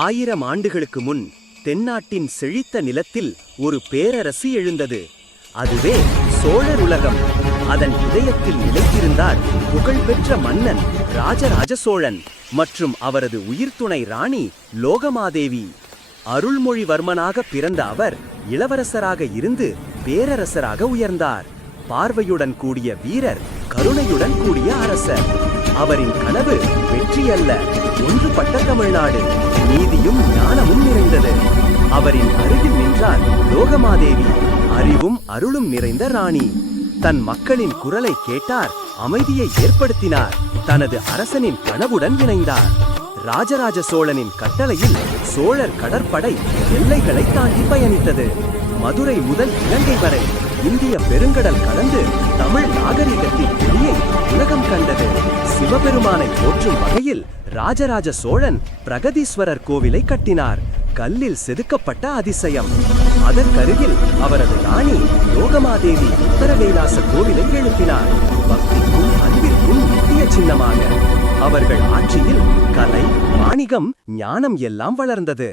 1000 ஆண்டுகளுக்கு முன் தென்னாட்டின் செழித்த நிலத்தில் ஒரு பேரரசு எழுந்தது. அதுவே சோழர் உலகம். அதன் இதயத்தில் நிலைத்திருந்தார் புகழ்பெற்ற மன்னன் ராஜராஜ சோழன் மற்றும் அவரது உயிர்த்துணை ராணி லோகமாதேவி. அருள்மொழிவர்மனாக பிறந்த அவர் இளவரசராக இருந்து பேரரசராக உயர்ந்தார். பார்வையுடன் கூடிய வீரர், கருணையுடன் கூடிய அரசர். அவரின் கனவு வெற்றி அல்ல, ஒன்றுபட்ட தமிழ்நாடு, நீதியும் ஞானமும் நிறைந்தது. அவரின் அருகில் நின்றார் லோகமாதேவி, அறிவும் அருளும் நிறைந்த ராணி. தன் மக்களின் குரலை கேட்டார், அமைதியை ஏற்படுத்தினார், தனது அரசனின் கனவுடன் இணைந்தார். ராஜராஜ சோழனின் கட்டளையில் சோழர் கடற்படை எல்லைகளை தாண்டி பயணித்தது. மதுரை முதல் இலங்கை வரை இந்திய பெருங்கடல் கடந்து தமிழ் நாகரிகத்தின் ஒளியை உலகம் கண்டது. சிவபெருமானை போற்றும் வகையில் ராஜராஜ சோழன் பிரகதீஸ்வரர் கோவிலை கட்டினார். கல்லில் செதுக்கப்பட்ட அதிசயம். அதற்கருகில் அவரது ராணி லோகமாதேவி உத்தரகைலாச கோவிலை எழுப்பினார். பக்திக்கும் அன்பிற்கும் முக்கிய சின்னமாக. அவர்கள் ஆட்சியில் கலை, வாணிகம், ஞானம் எல்லாம் வளர்ந்தது.